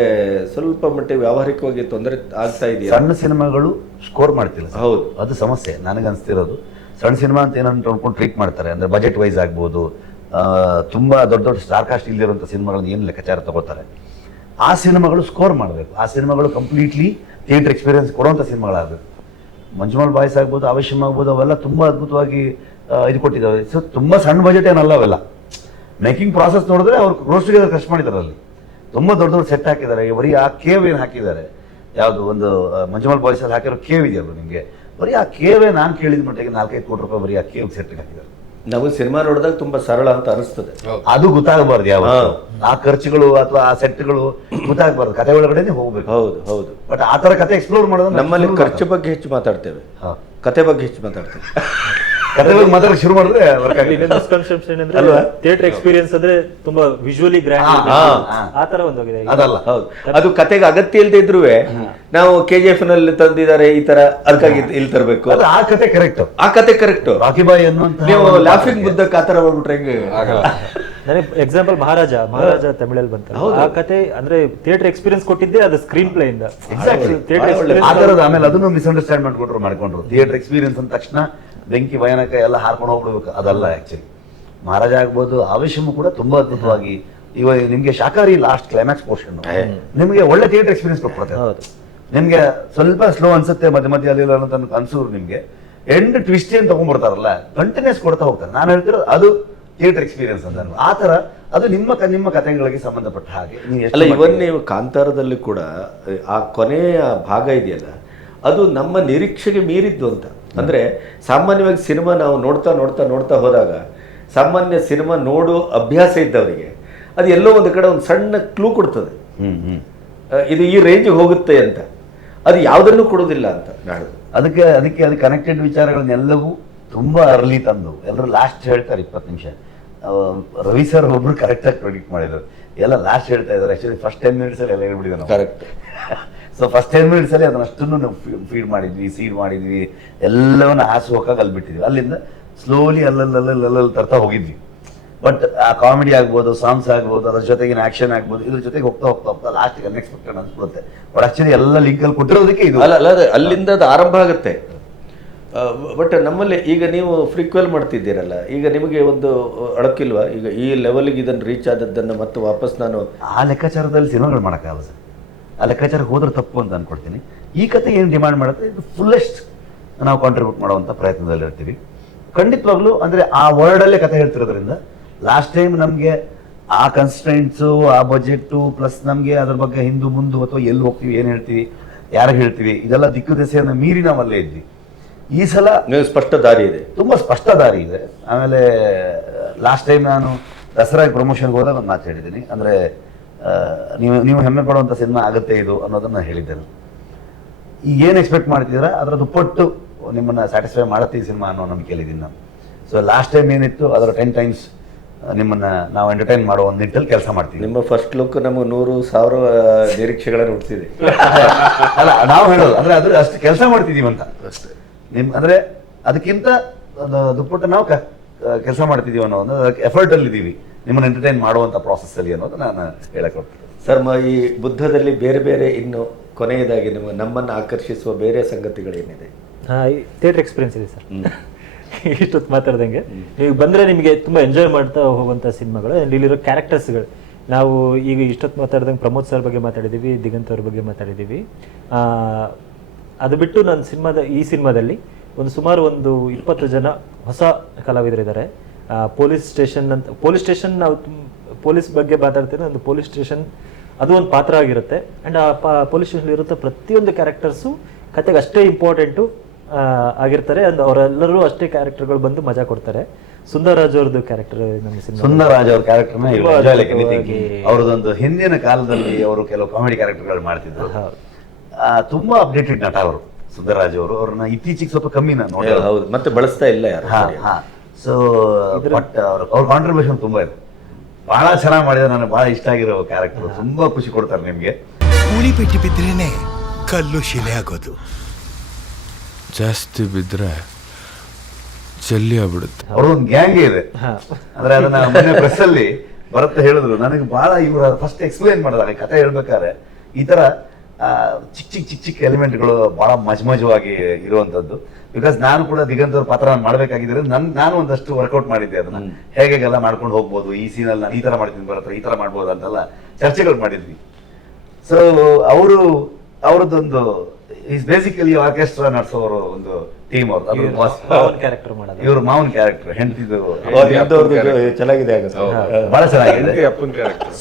ಸ್ವಲ್ಪ ಮಟ್ಟಿಗೆ ವ್ಯಾವಹಾರಿಕವಾಗಿ ತೊಂದರೆ ಆಗ್ತಾ ಇದೆಯಾ? ಸಣ್ಣ ಸಿನಿಮಾಗಳು ಸ್ಕೋರ್ ಮಾಡ್ತಿಲ್ಲ. ಹೌದು. ಅದು ಸಮಸ್ಯೆ. ನನಗೆ ಅನಿಸ್ತಿರೋದು ಸಣ್ಣ ಸಿನಿಮಾ ಅಂತ ಏನಂತ ನೋಡ್ಕೊಂಡು ಟ್ರೀಟ್ ಮಾಡ್ತಾರೆ. ಅಂದರೆ ಬಜೆಟ್ ವೈಸ್ ಆಗ್ಬೋದು ತುಂಬ ದೊಡ್ಡ ದೊಡ್ಡ ಸ್ಟಾರ್ ಕಾಸ್ಟ್ ಇಲ್ಲದಿರುವಂಥ ಸಿನಿಮಾಗಳನ್ನ ಏನು ಲೆಕ್ಕಾಚಾರ ತಗೋತಾರೆ. ಆ ಸಿನಿಮಾಗಳು ಸ್ಕೋರ್ ಮಾಡಬೇಕು. ಆ ಸಿನಿಮಾಗಳು ಕಂಪ್ಲೀಟ್ಲಿ ಥಿಯೇಟರ್ ಎಕ್ಸ್ಪೀರಿಯನ್ಸ್ ಕೊಡುವಂಥ ಸಿನಿಮಾಗಳಾಗಬೇಕು. ಮಂಜುಮಾಲ್ ಬಾಯ್ಸ್ ಆಗ್ಬೋದು ಅವಶ್ಯಮ್ ಆಗ್ಬೋದು, ಅವೆಲ್ಲ ತುಂಬ ಅದ್ಭುತವಾಗಿ ಇದು ಕೊಟ್ಟಿದ್ದಾವೆ. ಸೊ ತುಂಬ ಸಣ್ಣ ಬಜೆಟ್ ಏನಲ್ಲ ಅವೆಲ್ಲ. ಮೇಕಿಂಗ್ ಪ್ರಾಸೆಸ್ ನೋಡಿದ್ರೆ ಅವ್ರು ರೋಸ್ಟಿಗೆ ಖರ್ಚು ಮಾಡಿದ್ದಾರೆ ಅಲ್ಲಿ. ತುಂಬ ದೊಡ್ಡ ದೊಡ್ಡ ಸೆಟ್ ಹಾಕಿದ್ದಾರೆ. ಬರೀ ಆ ಕೇವ್ ಏನು ಹಾಕಿದ್ದಾರೆ? ಯಾವುದು ಒಂದು ಮಂಜುಮಾಲ್ ಬಾಯ್ಸಲ್ಲಿ ಹಾಕಿರೋ ಕೇವ್ ಇದೆಯಲ್ಲ ನಿಮಗೆ? ಬರೀ ಆ ಕೇವೇ ನಾನು ಕೇಳಿದ ಮಟ್ಟಿಗೆ ನಾಲ್ಕೈದು ಕೋಟಿ ರೂಪಾಯಿ ಬರೀ ಆ ಕೇವ್ ಸೆಟ್ ಹಾಕಿದ್ದಾರೆ. ನಾವು ಸಿನಿಮಾ ನೋಡಿದಾಗ ತುಂಬಾ ಸರಳ ಅಂತ ಅನಿಸ್ತದೆ. ಅದು ಗೊತ್ತಾಗಬಾರ್ದು ಯಾವ ಆ ಖರ್ಚುಗಳು ಅಥವಾ ಆ ಸೆಟ್ಗಳು ಗೊತ್ತಾಗಬಾರ್ದು. ಕತೆ ಒಳಗಡೆನೆ ಹೋಗ್ಬೇಕು. ಹೌದು ಹೌದು. ಬಟ್ ಆ ತರ ಕತೆ ಎಕ್ಸ್ಪ್ಲೋರ್ ಮಾಡೋದು ನಮ್ಮಲ್ಲಿ ಖರ್ಚು ಬಗ್ಗೆ ಹೆಚ್ಚು ಮಾತಾಡ್ತೇವೆ. ಕತೆ ಬಗ್ಗೆ ಹೆಚ್ಚು ಮಾತಾಡ್ತೇವೆ. ಕತೆ ಬಗ್ಗೆ ಮಾತಾಡಕ್ಕೆ ಶುರು ಮಾಡಿದ್ರೆ ವರ್ಕ್ ಆಗಿದೆ ಮಿಸ್ಕನ್ಸೆಪ್ಷನ್ ಅಂದ್ರೆ ಅಲ್ವಾ? ಥಿಯೇಟರ್ ಎಕ್ಸ್ಪೀರಿಯನ್ಸ್ ಅಂದ್ರೆ ತುಂಬಾ ವಿಜುವಲಿ ಗ್ರ್ಯಾಂಡ್ ಹಾ, ಹಾ. ಆ ತರ ಒಂದೋಗಿದೆ ಈಗ. ಅದಲ್ಲ. ಹೌದು. ಅದು ಕತೆಗೆ ಅಗತ್ಯ ಇಲ್ದೇ ಇದ್ರು ನಾವು ಕೆ ಜಿ ಎಫ್ನಲ್ಲಿ ತಂದಿದ್ದಾರೆ ಈ ತರ ಅದಕ್ಕಾಗಿ ಇಲ್ಲಿ ತರಬೇಕು. ಅದು ಆ ಕತೆ ಕರೆಕ್ಟ್ ಆ ಕತೆ ಕರೆಕ್ಟ್ ರಾಕಿಬಾಯಿ ಅನ್ನುವಂತ ನೀವು ಲಾಫಿಂಗ್ ಬುದ್ಧಕ್ಕೆ ತರ ಹೋಗ್ಬಿಟ್ರೆ ಹೆಂಗೆ? ಆಗಲ್ಲ. ನನಗೆ ಎಕ್ಸಾಂಪಲ್ ಮಹಾರಾಜ ಮಹಾರಾಜ ತಮಿಳಲ್ಲಿ ಬಂತ ಆ ಕತೆ ಅಂದ್ರೆ ಥಿಯೇಟರ್ ಎಕ್ಸ್ಪೀರಿಯನ್ಸ್ ಕೊಟ್ಟಿದ್ದೆ ಅದು ಸ್ಕ್ರೀನ್ ಪ್ಲೇ ಇಂದ. ಎಕ್ಸಾಕ್ಟ್ಲಿ ಥಿಯೇಟರ್ ಆ ಥರದ್ದು ಆಮೇಲೆ ಅದನ್ನು ಮಿಸ್ಅಂಡರ್ಸ್ಟ್ಯಾಂಡ್ ಮಾಡ್ಕೊಂಡ್ರು ಮಾಡ್ಕೊಂಡ್ರು. ಥಿಯೇಟರ್ ಎಕ್ಸ್ಪೀರಿಯನ್ಸ್ ಅಂದ ತಕ್ಷಣ ಬೆಂಕಿ ಭಯಾನಕ ಎಲ್ಲ ಹಾರ್ಕೊಂಡು ಹೋಗ್ಬಿಡ್ಬೇಕು. ಅದಲ್ಲ ಆ್ಯಕ್ಚುಲಿ ಮಹಾರಾಜ ಆಗ್ಬೋದು ಆವೇಶಮು ಕೂಡ ತುಂಬಾ ಅದ್ಭುತವಾಗಿ ಇವಾಗ ನಿಮ್ಗೆ ಶಾಖಾರಿ ಲಾಸ್ಟ್ ಕ್ಲೈಮ್ಯಾಕ್ಸ್ ಪೋರ್ಷನ್ ನಿಮಗೆ ಒಳ್ಳೆ ಥಿಯೇಟರ್ ಎಕ್ಸ್ಪೀರಿಯನ್ಸ್ ಕೊಟ್ಬಿಡುತ್ತೆ. ಹೌದು. ನಿಮ್ಗೆ ಸ್ವಲ್ಪ ಸ್ಲೋ ಅನ್ಸುತ್ತೆ ಮಧ್ಯ ಮಧ್ಯ ಅಲ್ಲಿ ಅಂತ ಅನ್ಸೋರು ನಿಮ್ಗೆ. ಎಂಡ್ ಟ್ವಿಸ್ಟ್ ಏನ್ ತಗೊಂಡ್ಬಿಡ್ತಾರಲ್ಲ ಕಂಟಿನ್ಯೂಸ್ ಕೊಡ್ತಾ ಹೋಗ್ತಾರೆ. ನಾನು ಹೇಳ್ತಿರೋದು ಅದು ಥಿಯೇಟರ್ ಎಕ್ಸ್ಪೀರಿಯನ್ಸ್ ಅಂತ. ಆ ತರ ಅದು ನಿಮ್ಮ ನಿಮ್ಮ ಕಥೆಗಳಿಗೆ ಸಂಬಂಧಪಟ್ಟ ಹಾಗೆ. ಅಲ್ಲ ಇವನ್ ನೀವು ಕಾಂತಾರದಲ್ಲಿ ಕೂಡ ಆ ಕೊನೆಯ ಭಾಗ ಇದೆಯಲ್ಲ ಅದು ನಮ್ಮ ನಿರೀಕ್ಷೆಗೆ ಮೀರಿದ್ದು ಅಂತ. ಅಂದ್ರೆ ಸಾಮಾನ್ಯವಾಗಿ ಸಿನಿಮಾ ನಾವು ನೋಡ್ತಾ ನೋಡ್ತಾ ನೋಡ್ತಾ ಹೋದಾಗ ಸಾಮಾನ್ಯ ಸಿನಿಮಾ ನೋಡೋ ಅಭ್ಯಾಸ ಇದ್ದವರಿಗೆ ಅದು ಎಲ್ಲೋ ಒಂದು ಕಡೆ ಒಂದು ಸಣ್ಣ ಕ್ಲೂ ಕೊಡ್ತದೆ. ಇದು ಈ ರೇಂಜಿಗೆ ಹೋಗುತ್ತೆ ಅಂತ. ಅದು ಯಾವುದನ್ನು ಕೊಡೋದಿಲ್ಲ ಅಂತ ನಾಡು. ಅದಕ್ಕೆ ಅದಕ್ಕೆ ಅದು ಕನೆಕ್ಟೆಡ್ ವಿಚಾರಗಳನ್ನೆಲ್ಲವೂ ತುಂಬ ಅರ್ಲಿ ತಂದು ಎಲ್ಲರೂ ಲಾಸ್ಟ್ ಹೇಳ್ತಾರೆ ಇಪ್ಪತ್ತು ನಿಮಿಷ. ರವಿ ಸರ್ ಒಬ್ರು ಕರೆಕ್ಟಾಗಿ ಪ್ರೊಡಿಕ್ಟ್ ಮಾಡಿದ್ರು ಎಲ್ಲ ಲಾಸ್ಟ್ ಹೇಳ್ತಾ ಇದ್ದಾರೆ. ಆ್ಯಕ್ಚುಲಿ ಫಸ್ಟ್ ಟೆನ್ ಮಿನಿಟ್ಸ್ ಅಲ್ಲಿ ಎಲ್ಲ ಹೇಳ್ಬಿಟ್ಟಿದ್ದಾರೆ correct [LAUGHS] so first ten minutes ಅಲ್ಲಿ ಅದನ್ನ ಅಷ್ಟನ್ನು ನಾವು ಫೀಡ್ ಮಾಡಿದ್ವಿ ಸೀಡ್ ಮಾಡಿದ್ವಿ ಎಲ್ಲವನ್ನ ಹಾಸು ಹೋಗಕ್ಕೆ ಅಲ್ಲಿ ಬಿಟ್ಟಿದ್ವಿ ಅಲ್ಲಿಂದ ಸ್ಲೋಲಿ ಅಲ್ಲಲ್ಲಲ್ಲಲ್ಲಲ್ಲಿ ತರ್ತಾ ಹೋಗಿದ್ವಿ. ಬಟ್ ಆ ಕಾಮಿಡಿ ಆಗ್ಬೋದು ಸಾಂಗ್ಸ್ ಆಗ್ಬೋದು ಅದ್ರ ಜೊತೆಗಿನ ಆಕ್ಷನ್ ಆಗ್ಬೋದು ಇದ್ರ ಜೊತೆಗೆ ಹೋಗ್ತಾ ಹೋಗ್ತಾ ಹೋಗ್ತಾ ಲಾಸ್ಟ್ಗೆ ಅನ್ಎಕ್ಸ್ಪೆಕ್ಟೆಡ್ ಅನ್ಸ್ಬಿಡುತ್ತೆ ಬಟ್ ಆಕ್ಚುಲಿ ಎಲ್ಲ ಲಿಂಕ್ ಅಲ್ಲಿ ಕೊಟ್ಟಿರೋದಕ್ಕೆ ಇದು. ಅಲ್ಲ ಅಲ್ಲ ಅಲ್ಲಿಂದ ಅದು ಆರಂಭ ಆಗುತ್ತೆ. ಬಟ್ ನಮ್ಮಲ್ಲಿ ಈಗ ನೀವು ಫ್ರೀಕ್ವೆಲ್ ಮಾಡ್ತಿದ್ದೀರಲ್ಲ ಈಗ ನಿಮಗೆ ಒಂದು ಅಳಕಿಲ್ವಾ? ಈಗ ಈ ಲೆವೆಲ್ಗೆ ಇದನ್ನು ರೀಚ್ ಆದದ್ದನ್ನು ಮತ್ತೆ ವಾಪಸ್ ನಾನು ಆ ಲೆಕ್ಕಾಚಾರದಲ್ಲಿ ಸಿನಿಮಾಗಳು ಮಾಡೋಕ್ಕಾಗಲ್ಲ ಸರ್. ಆ ಲೆಕ್ಕಾಚಾರಕ್ಕೆ ಹೋದ್ರೆ ತಪ್ಪು ಅಂತ ಅನ್ಕೊಡ್ತೀನಿ ಈ ಕತೆ ಏನು ಡಿಮ್ಯಾಂಡ್ ಮಾಡುತ್ತೆ? ಇದು ಫುಲ್ಲೆಸ್ಟ್ ನಾವು ಕಾಂಟ್ರಿಬ್ಯೂಟ್ ಮಾಡುವಂಥ ಪ್ರಯತ್ನದಲ್ಲಿ ಇರ್ತೀವಿ. ಖಂಡಿತವಾಗ್ಲೂ ಅಂದರೆ ಆ ವರ್ಡಲ್ಲೇ ಕತೆ ಹೇಳ್ತಿರೋದ್ರಿಂದ ಲಾಸ್ಟ್ ಟೈಮ್ ನಮಗೆ ಆ ಕನ್ಸ್ಟೆಂಟ್ಸು ಆ ಬಜೆಟ್ಟು ಪ್ಲಸ್ ನಮಗೆ ಅದ್ರ ಬಗ್ಗೆ ಹಿಂದೂ ಮುಂದು ಅಥವಾ ಎಲ್ಲಿ ಹೋಗ್ತೀವಿ ಏನು ಹೇಳ್ತೀವಿ ಯಾರಿಗೆ ಹೇಳ್ತೀವಿ ಇದೆಲ್ಲ ದಿಕ್ಕು ದೆಸೆಯನ್ನು ಮೀರಿ ನಾವಲ್ಲೇ ಇದ್ವಿ. ಈ ಸಲ ಸ್ಪಷ್ಟ ದಾರಿ ಇದೆ. ತುಂಬ ಸ್ಪಷ್ಟ ದಾರಿ ಇದೆ. ಆಮೇಲೆ ಲಾಸ್ಟ್ ಟೈಮ್ ನಾನು ದಸರಾಗಿ ಪ್ರಮೋಷನ್ಗೆ ಹೋದಾಗ ಒಂದು ಮಾತು ಹೇಳಿದ್ದೀನಿ. ಅಂದರೆ ನೀವು ನೀವು ಹೆಮ್ಮೆ ಪಡುವಂಥ ಸಿನಿಮಾ ಆಗುತ್ತೆ ಇದು ಅನ್ನೋದನ್ನ ಹೇಳಿದ್ದೇನೆ ಈಗ ಏನು ಎಕ್ಸ್ಪೆಕ್ಟ್ ಮಾಡ್ತಿದ್ದೀರಾ? ಅದರ ದುಪ್ಪಟ್ಟು ನಿಮ್ಮನ್ನ ಸ್ಯಾಟಿಸ್ಫೈ ಮಾಡುತ್ತೆ ಈ ಸಿನಿಮಾ ಅನ್ನೋ ನಂಬಿಕೆಯಲ್ಲಿದ್ದೀನಿ ನಾನು. ಸೊ ಲಾಸ್ಟ್ ಟೈಮ್ ಏನಿತ್ತು ಅದರ ಟೆನ್ ಟೈಮ್ಸ್ ನಿಮ್ಮನ್ನ ನಾವು ಎಂಟರ್ಟೈನ್ ಮಾಡೋ ಒಂದು ನಿಟ್ಟಲ್ಲಿ ಕೆಲಸ ಮಾಡ್ತೀವಿ. ನಿಮ್ಮ ಫಸ್ಟ್ ಲುಕ್ ನಮಗೆ ನೂರು ಸಾವಿರ ನಿರೀಕ್ಷೆಗಳನ್ನು ಹುಡ್ತಿದೆ [LAUGHS] ಅಲ್ಲ ನಾವು ಹೇಳೋದು ಅಂದ್ರೆ ಅದ್ರ ಅಷ್ಟು ಕೆಲಸ ಮಾಡ್ತಿದೀವಿ ಅಂತ. ನಿಮ್ ಅಂದ್ರೆ ಅದಕ್ಕಿಂತ ಅದು ದುಪ್ಪಟ್ಟು ನಾವು ಕೆಲಸ ಮಾಡ್ತಿದೀವಿ ಅನ್ನೋ ಒಂದು ಎಫರ್ಟ್ ಅಲ್ಲಿ ಇದೀವಿ ನಿಮ್ಮನ್ನ ಎಂಟರ್ಟೈನ್ ಮಾಡುವಂಥ ಪ್ರಾಸೆಸ್ಸಲ್ಲಿ ಅನ್ನೋದು ನಾನು ಹೇಳಕ್ಕೆ ಸರ್ ಮ ಈ ಬುದ್ಧದಲ್ಲಿ ಬೇರೆ ಬೇರೆ ಇನ್ನು ಕೊನೆಯದಾಗಿ ನಿಮ್ಮ ನಮ್ಮನ್ನು ಆಕರ್ಷಿಸುವ ಬೇರೆ ಸಂಗತಿಗಳೇನಿದೆ ಥಿಯೇಟರ್ ಎಕ್ಸ್ಪೀರಿಯನ್ಸ್ ಇದೆ ಸರ್. [LAUGHS] ಇಷ್ಟೊತ್ತು ಮಾತಾಡ್ದಂಗೆ. ನೀವು ಬಂದರೆ ನಿಮಗೆ ತುಂಬ ಎಂಜಾಯ್ ಮಾಡ್ತಾ ಹೋಗುವಂಥ ಸಿನಿಮಾಗಳು ಇಲ್ಲಿರೋ ಕ್ಯಾರೆಕ್ಟರ್ಸ್ಗಳು ನಾವು ಈಗ ಇಷ್ಟೊತ್ತು ಮಾತಾಡ್ದಂಗೆ ಪ್ರಮೋದ್ ಸರ್ ಬಗ್ಗೆ ಮಾತಾಡಿದ್ದೀವಿ ದಿಗಂತ್ ಅವ್ರ ಬಗ್ಗೆ ಮಾತಾಡಿದ್ದೀವಿ ಆ, ಅದು ಬಿಟ್ಟು ನನ್ನ ಸಿನಿಮಾದ ಈ ಸಿನಿಮಾದಲ್ಲಿ ಒಂದು ಸುಮಾರು ಒಂದು ಇಪ್ಪತ್ತು ಜನ ಹೊಸ ಕಲಾವಿದರಿದ್ದಾರೆ. ಪೊಲೀಸ್ ಸ್ಟೇಷನ್ ಅಂತ ಪೊಲೀಸ್ ಸ್ಟೇಷನ್ ನಾವು ಪೊಲೀಸ್ ಬಗ್ಗೆ ಮಾತಾಡ್ತೀವಿ ಒಂದು ಪೊಲೀಸ್ ಸ್ಟೇಷನ್ ಅದು ಒಂದು ಪಾತ್ರ ಆಗಿರುತ್ತೆ. ಅಂಡ್ ಆ ಪೊಲೀಸ್ ಸ್ಟೇಷನ್ ಇರುತ್ತೆ ಪ್ರತಿಯೊಂದು ಕ್ಯಾರೆಕ್ಟರ್ಸು ಕತೆಗೆ ಅಷ್ಟೇ ಇಂಪಾರ್ಟೆಂಟು ಆಗಿರ್ತಾರೆ. ಅಂಡ್ ಅವರೆಲ್ಲರೂ ಅಷ್ಟೇ ಕ್ಯಾರೆಕ್ಟರ್ಗಳು ಬಂದು ಮಜಾ ಕೊಡ್ತಾರೆ. ಸುಂದರ್ ರಾಜ್ ಅವ್ರದ್ದು ಕ್ಯಾರೆಕ್ಟರ್ ಸುಂದರರಾಜ್ ಅವ್ರ ಕ್ಯಾರೆಕ್ಟರ್ ಅವ್ರದೊಂದು ಹಿಂದಿನ ಕಾಲದಲ್ಲಿ ಅವರು ಕೆಲವು ಕಾಮಿಡಿ ಕ್ಯಾರೆಕ್ಟರ್ಗಳು ಮಾಡ್ತಿದ್ರು. ಆ, ತುಂಬಾ ಅಪ್ಡೇಟೆಡ್ ನಟ ಅವರು ಸುಂದರರಾಜ್ ಅವರು. ಅವ್ರನ್ನ ಇತ್ತೀಚೆಗೆ ಸ್ವಲ್ಪ ಕಮ್ಮಿ ನಾನು ಹೌದು ಮತ್ತೆ ಬಳಸ್ತಾ ಇಲ್ಲ ಯಾರು ಸೊ ಬಟ್ ಅವ್ರ ಅವ್ರ ಕಾಂಟ್ರಿಬ್ಯೂಷನ್ ತುಂಬಾ ಇದೆ. ಬಹಳ ಚೆನ್ನಾಗಿ ಮಾಡಿದ್ರೆ ನನಗೆ ಬಹಳ ಇಷ್ಟ ಆಗಿರೋ ಕ್ಯಾರೆಕ್ಟರ್ ತುಂಬಾ ಖುಷಿ ಕೊಡ್ತಾರೆ ನಿಮ್ಗೆ. ಕೂಲಿ ಪೆಟ್ಟಿ ಬಿದ್ರೇನೆ ಕಲ್ಲು ಶಿಲೆ ಆಗೋದು. ಜಾಸ್ತಿ ಬಿದ್ದರೆ ಜಲ್ಲಿ ಆಗ್ಬಿಡುತ್ತೆ. ಅವ್ರದೊಂದು ಗ್ಯಾಂಗ್ ಇದೆ. ಆದ್ರೆ ಅಂದ್ರೆ ಅದನ್ನ ಮೊನ್ನೆ ಪ್ರೆಸ್ ಅಲ್ಲಿ ಬರುತ್ತೆ ಹೇಳಿದ್ರು ನನಗೆ ಬಹಳ ಇವ್ರ ಫಸ್ಟ್ ಎಕ್ಸ್ಪ್ಲೈನ್ ಮಾಡಿದ್ರೆ ಕತೆ ಹೇಳ್ಬೇಕಾದ್ರೆ. ಈ ತರ ಚಿಕ್ಕ ಚಿಕ್ಕ ಚಿಕ್ಕ ಚಿಕ್ಕ ಎಲಿಮೆಂಟ್ಗಳು ಬಹಳ ಮಜಮಜವಾಗಿ ಇರುವಂತದ್ದು. ಬಿಕಾಸ್ ನಾನು ಕೂಡ ದಿಗಂತ ಅವ್ರ ಪಾತ್ರ ಮಾಡಬೇಕಾಗಿದ್ರೆ ನನ್ ನಾನು ಒಂದಷ್ಟು ವರ್ಕೌಟ್ ಮಾಡಿದ್ದೆ ಅದನ್ನ. ಹೇಗೆಲ್ಲ ಮಾಡ್ಕೊಂಡು ಹೋಗ್ಬೋದು ಈ ಸೀನಲ್ಲಿ ನಾನು ಈ ತರ ಮಾಡ್ತೀನಿ ಬರತ್ತ ಈ ತರ ಮಾಡ್ಬೋದು ಅಂತೆಲ್ಲ ಚರ್ಚೆಗಳು ಮಾಡಿದ್ವಿ. ಸೊ ಅವರು ಅವರದ್ದೊಂದು ಈಸ್ ಬೇಸಿಕಲಿ ಆರ್ಕೆಸ್ಟ್ರಾ ನಡೆಸೋರು ಒಂದು ಟೀಮ್ ಅವ್ರು ಅದ್ರ boss. ಮಾವನ್ character ಮಾಡೋದು. ಇವ್ರ ಮಾವನ್ ಕ್ಯಾರೆಕ್ಟರ್ ಹೆಂಡತಿದು ಅವ್ರದ್ದು ಚೆನ್ನಾಗಿದೆ ಬಹಳ ಚೆನ್ನಾಗಿದೆ.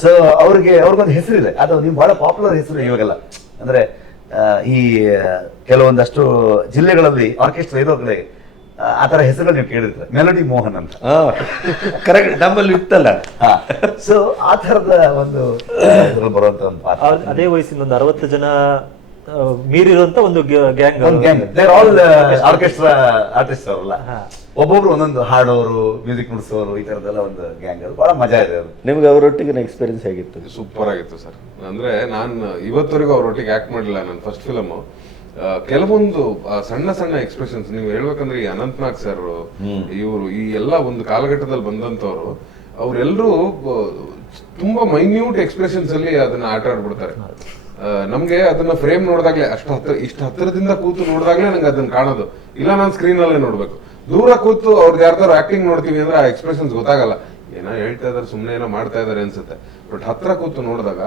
ಸೊ ಅವ್ರಿಗೆ ಅವ್ರಿಗೊಂದು ಹೆಸರಿದೆ. ಅದು ನಿಮ್ ಬಹಳ ಪಾಪ್ಯುಲರ್ ಹೆಸರು ಇವಾಗೆಲ್ಲ. ಅಂದ್ರೆ ಈ ಕೆಲವೊಂದಷ್ಟು ಜಿಲ್ಲೆಗಳಲ್ಲಿ ಆರ್ಕೆಸ್ಟ್ರಾ ಇರೋ ಕಡೆ ಆ, ಥರ ಹೆಸರುಗಳು ಹೆಸರು ನೀವು ಕೇಳಿದ್ರೆ ಮೆಲಡಿ ಮೋಹನ್ ಅಂತ. ಕರೆಕ್ಟ್ ನಮ್ಮಲ್ಲಿ ಇತ್ತಲ್ಲ. ಸೊ ಆ ಥರದ ಒಂದು ಬರುವಂತ ಒಂದು ಅದೇ ವಯಸ್ಸಿನ ಒಂದು ಅರವತ್ತು ಜನ ಮೀರಿರುವಂತ ಒಂದು ಗ್ಯಾಂಗ್ ಒಂದು gang there all orchestra artist ಅವರಲ್ಲ ಒಬ್ಬೊಬ್ರು ಒಂದೊಂದು ಹಾಡೋರು ಮ್ಯೂಸಿಕ್ ನುಡಿಸೋರು ಈ ತರದೆಲ್ಲ ಒಂದು ಗ್ಯಾಂಗ್ ಅದು. ಬಹಳ ಮಜಾ ಇದೆ ಅದು. ನಿಮ್ಗೆ ಅವರೊಟ್ಟಿಗಿನ ಎಕ್ಸ್ಪೀರಿಯನ್ಸ್ ಹೇಗಿತ್ತು? ಸೂಪರ್ ಆಗಿತ್ತು ಸರ್. ಅಂದ್ರೆ ನಾನು ಇವತ್ತವರೆಗೂ ಅವರೊಟ್ಟಿಗೆ ಆಕ್ಟ್ ಮಾಡಿಲ್ಲ ನನ್ನ ಫಸ್ಟ್ ಫಿಲಮ್ ಕೆಲವೊಂದು ಸಣ್ಣ ಸಣ್ಣ ಎಕ್ಸ್ಪ್ರೆಷನ್ಸ್ ನೀವು ಹೇಳ್ಬೇಕಂದ್ರೆ ಈ ಅನಂತ್ನಾಗ್ ಸರ್ ಇವರು ಈ ಎಲ್ಲ ಒಂದು ಕಾಲಘಟ್ಟದಲ್ಲಿ ಬಂದಂತವ್ರು ಅವರೆಲ್ಲರೂ ತುಂಬಾ ಮೈನ್ಯೂಟ್ ಎಕ್ಸ್ಪ್ರೆಷನ್ಸ್ ಅಲ್ಲಿ ಅದನ್ನ ಆಟ ಆಡ್ಬಿಡ್ತಾರೆ. ನಮ್ಗೆ ಅದನ್ನ ಫ್ರೇಮ್ ನೋಡಿದಾಗ್ಲೇ ಅಷ್ಟು ಹತ್ರ ಇಷ್ಟು ಹತ್ತಿರದಿಂದ ಕೂತು ನೋಡಿದಾಗ್ಲೇ ನಂಗೆ ಅದನ್ನ ಕಾಣೋದು. ಇಲ್ಲ ನಾನು ಸ್ಕ್ರೀನ್ ಅಲ್ಲೇ ನೋಡ್ಬೇಕು. ದೂರ ಕೂತು ಅವ್ರದ್ದು ಯಾರ್ದಾರು ಆಕ್ಟಿಂಗ್ ನೋಡ್ತೀವಿ ಅಂದ್ರೆ ಆ ಎಕ್ಸ್ಪ್ರೆಷನ್ಸ್ ಗೊತ್ತಾಗಲ್ಲ. ಏನೋ ಹೇಳ್ತಾ ಇದಾರೆ ಸುಮ್ಮನೆ ಏನೋ ಮಾಡ್ತಾ ಇದಾರೆ ಅನ್ಸುತ್ತೆ. ಬಟ್ ಹತ್ರ ಕೂತು ನೋಡಿದಾಗ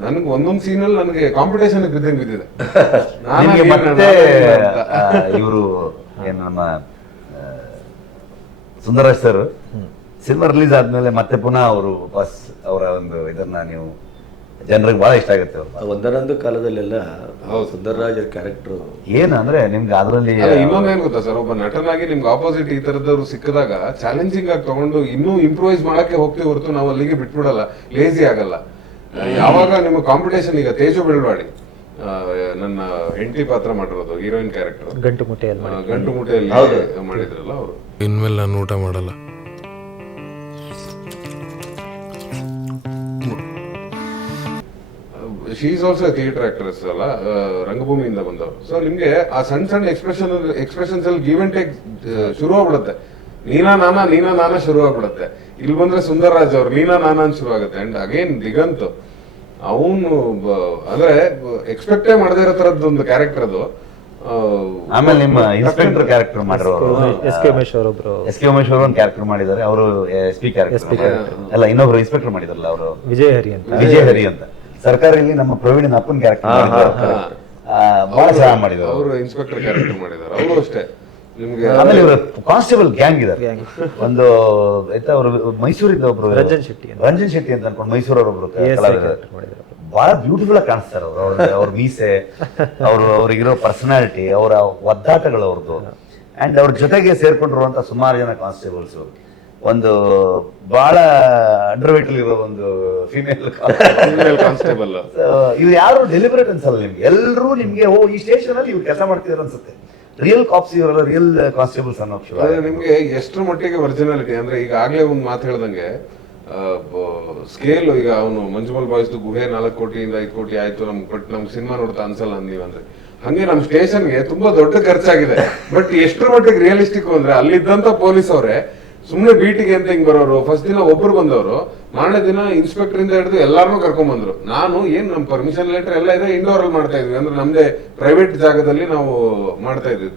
ನನಗೆ ಒಂದೊಂದ್ ಸೀನಲ್ಲಿ ನನಗೆ ಕಾಂಪಿಟೇಷನ್ ಬಿದ್ದಂಗೆ ಬಿದ್ದಿದೆ. [LAUGHS] ಇವರು ಏನು ನಮ್ಮ ಸುಂದರಾಜ್ ಸರ್. ಸಿನಿಮಾ ರಿಲೀಸ್ ಆದ್ಮೇಲೆ ಮತ್ತೆ ಪುನಃ ಅವರು ವಾಪಸ್ ಅವರ ಒಂದು ಇದನ್ನ ನೀವು ಜನರಿಗೆ ಬಹಳ ಇಷ್ಟ ಆಗುತ್ತೆ ಅವ್ರು. ಒಂದರೊಂದು ಕಾಲದಲ್ಲೆಲ್ಲ ಸುಂದರರಾಜರ ಕ್ಯಾರೆಕ್ಟರ್ ಏನು ಅಂದ್ರೆ ನಿಮ್ಗೆ ಅದರಲ್ಲಿ ಇನ್ನೊಂದೇನು ಇನ್ನೊಂದೇನ್ ಗೊತ್ತಾ ಸರ್ ಒಬ್ಬ ನಟನಾಗಿ ನಿಮ್ಗೆ ಆಪೋಸಿಟ್ ಈ ತರದವ್ರು ಸಿಕ್ಕಿದಾಗ ಚಾಲೆಂಜಿಂಗ್ ಆಗಿ ತಗೊಂಡು ಇನ್ನೂ ಇಂಪ್ರೂವೈಸ್ ಮಾಡಕ್ಕೆ ಹೋಗ್ತೀವಿ ಹೊರತು ನಾವು ಅಲ್ಲಿಗೆ ಬಿಟ್ಬಿಡಲ್ಲ ಲೇಜಿ ಆಗಲ್ಲ. ಯಾವಾಗ ನಿಮ್ಮ ಕಾಂಪಿಟೇಷನ್ ಈಗ ತೇಜು ಬೆಳವಾಡಿ ಆ, ನನ್ನ ಹೆಂಡತಿ ಪಾತ್ರ ಮಾಡಿರೋದು ಹೀರೋಯಿನ್ ಕ್ಯಾರೆಕ್ಟರ್ ಗಂಟು ಮುಟ್ಟೆಯಲ್ಲಿ ಮಾಡಿ ಗಂಟು ಮುಟ್ಟೆಯಲ್ಲಿ ಮಾಡಿದ್ರಲ್ಲ ಅವರು. ಇನ್ಮೇಲೆ ನಾನು ಊಟ ಮಾಡಲ್ಲ. She is also theatre actress ಅಲ್ಲ ರಂಗಭೂಮಿಯಿಂದ ಬಂದವರು. ಸೊ ನಿಮ್ಗೆ ಆ ಸಣ್ಣ ಸಣ್ಣ ಎಕ್ಸ್ಪ್ರೆಷನ್ ಎಕ್ಸ್ಪ್ರೆಷನ್ಸ್ ಅಲ್ಲಿ ಗಿವ್ ಅಂಡ್ ಟೇಕ್ ಶುರು ಆಗ್ಬಿಡುತ್ತೆ ನೀನಾ ನಾನಾ ನೀನಾ ನಾನಾ ಶುರು ಆಗ್ಬಿಡುತ್ತೆ ಇಲ್ಲಿ ಬಂದ್ರೆ ಸುಂದರರಾಜ್ ಅವ್ರು ನೀನಾ ನಾನಾ ಅಂತ ಶುರು ಆಗುತ್ತೆ ಅಂಡ್ ಅಗೇನ್ ದಿಗಂತ್. ಅವನು ಅಂದ್ರೆ ಎಕ್ಸ್ಪೆಕ್ಟೇ ಮಾಡದೇ ಇರೋ ತರದ್ದು ಒಂದು ಕ್ಯಾರೆಕ್ಟರ್ ಅದು. ಆಮೇಲೆ ನಿಮ್ಮ ಇನ್ಸ್ಪೆಕ್ಟರ್ ಕ್ಯಾರೆಕ್ಟರ್ ಮಾಡಿರೋರು ಎಸ್ ಕೆ ಉಮೇಶ್ ಅವರೊಬ್ರು ಎಸ್ ಕೆ ಉಮೇಶ್ ಅವರು ಒಂದು ಕ್ಯಾರೆಕ್ಟರ್ ಮಾಡಿದ್ದಾರೆ. ಅವರು ಎಸ್ ಪಿ ಕ್ಯಾರೆಕ್ಟರ್ ಅಲ್ಲ ಇನ್ನೊಬ್ರು ಇನ್ಸ್ಪೆಕ್ಟರ್ ಮಾಡಿದಾರಲ್ಲ ಅವರು. ವಿಜಯ್ ಹರಿ ಅಂತ. ವಿಜಯ್ ಹರಿ ಅಂತ. ಸರ್ಕಾರಿಯಲ್ಲಿ ನಮ್ಮ ಪ್ರವೀಣ್ ಅಪ್ಪನ್ ಕ್ಯಾರೆಕ್ಟರ್ ಬಹಳ ಚೆನ್ನಾಗಿ ಮಾಡಿದ್ರು ಅವರು ಇನ್ಸ್ಪೆಕ್ಟರ್ ಕ್ಯಾರೆಕ್ಟರ್ ಮಾಡಿದ್ದಾರೆ. ಅವರು ಅಷ್ಟೇ. ಆಮೇಲೆ ಇವರು ಕಾನ್ಸ್ಟೇಬಲ್ ಗ್ಯಾಂಗ್ ಇದ್ದಾರೆ ಒಂದು ಆಯ್ತಾ ಅವರು ಮೈಸೂರಿಂದ ಒಬ್ರು ರಂಜನ್ ಶೆಟ್ಟಿ ರಂಜನ್ ಶೆಟ್ಟಿ ಅಂತ ಅನ್ಕೊಂಡು ಮೈಸೂರವ್ರು ಒಬ್ರು ಬಹಳ ಬ್ಯೂಟಿಫುಲ್ ಆಗಿ ಕಾಣಿಸ್ತಾರೆ ಅವರು. ಅವ್ರ ಅವ್ರ ಮೀಸೆ ಅವರು ಅವ್ರಿಗಿರೋ ಪರ್ಸನಾಲಿಟಿ ಅವರ ಒದ್ದಾಟಗಳು ಅವ್ರದ್ದು. ಅಂಡ್ ಅವ್ರ ಜೊತೆಗೆ ಸೇರ್ಕೊಂಡಿರುವಂತ ಸುಮಾರು ಜನ ಕಾನ್ಸ್ಟೇಬಲ್ಸ್ ಒಂದು ಬಹಳ ಅಂಡರ್ ವೇಟ್ ಇರೋ ಒಂದು ಫಿಮೇಲ್ ಕಾನ್ಸ್ಟೇಬಲ್ ಇವ್ರು ಯಾರು ಡೆಲಿಬರೇಟ್ ಅನ್ಸಲ್ಲ ನಿಮ್ಗೆ. ಎಲ್ಲರೂ ನಿಮ್ಗೆ ಓ ಈ ಸ್ಟೇಷನ್ ಅಲ್ಲಿ ಇವ್ರು ಕೆಲಸ ಮಾಡ್ತಿದಾರೆ ಅನ್ಸುತ್ತೆ. ರಿಯಲ್ ಕಾಪ್ಸ್ ಇವರ ರಿಯಲ್ ಕಾನ್ಸ್ಟೇಬಲ್ಸ್ ಅನ್ನೋ ನಿಮ್ಗೆ ಎಷ್ಟರ ಮಟ್ಟಿಗೆ ಒರಿಜಿನಾಲಿಟಿ ಅಂದ್ರೆ ಈಗ ಆಗ್ಲೇ ಒಂದು ಮಾತು ಹೇಳ್ದಂಗೆ ಸ್ಕೇಲ್ ಈಗ ಅವನು ಮಂಜುಮಲ್ ಬಾಯ್ಸ್ ಗುಹೆ ನಾಲ್ಕು ಕೋಟಿಯಿಂದ ಐದು ಕೋಟಿ ಆಯ್ತು ನಮ್ಗೆ ಬಟ್ ನಮ್ಗೆ ಸಿನಿಮಾ ನೋಡ್ತಾ ಅನ್ಸಲ್ಲ ನೀವಂದ್ರೆ ಹಂಗೆ ನಮ್ ಸ್ಟೇಷನ್ಗೆ ತುಂಬಾ ದೊಡ್ಡ ಖರ್ಚಾಗಿದೆ. ಬಟ್ ಎಷ್ಟರ ಮಟ್ಟಿಗೆ ರಿಯಲಿಸ್ಟಿಕ್ ಅಂದ್ರೆ ಅಲ್ಲಿದ್ದಂತ ಪೊಲೀಸ್ ಅವರೇ ಸುಮ್ನೆ ಬೀಟಿಗೆ ಅಂತ ಹಿಂಗ್ ಬರೋರು. ಫಸ್ಟ್ ದಿನ ಒಬ್ರು ಬಂದವರು. ಮಾರನೇ ದಿನ ಇನ್ಸ್ಪೆಕ್ಟರ್ ಇಂದ ಹಿಡಿದು ಎಲ್ಲಾರನ್ನೂ ಕರ್ಕೊಂಡ್ ಬಂದ್ರು. ನಾನು ಏನ್ ನಮ್ ಪರ್ಮಿಷನ್ ಲೆಟರ್ ಎಲ್ಲ ಇದೆ ಇಂಡೋರ್ ಅಲ್ಲಿ ಮಾಡ್ತಾ ಇದ್ವಿ. ಅಂದ್ರೆ ನಮ್ದೇ ಪ್ರೈವೇಟ್ ಜಾಗದಲ್ಲಿ ನಾವು ಮಾಡ್ತಾ ಇದ್ವಿ.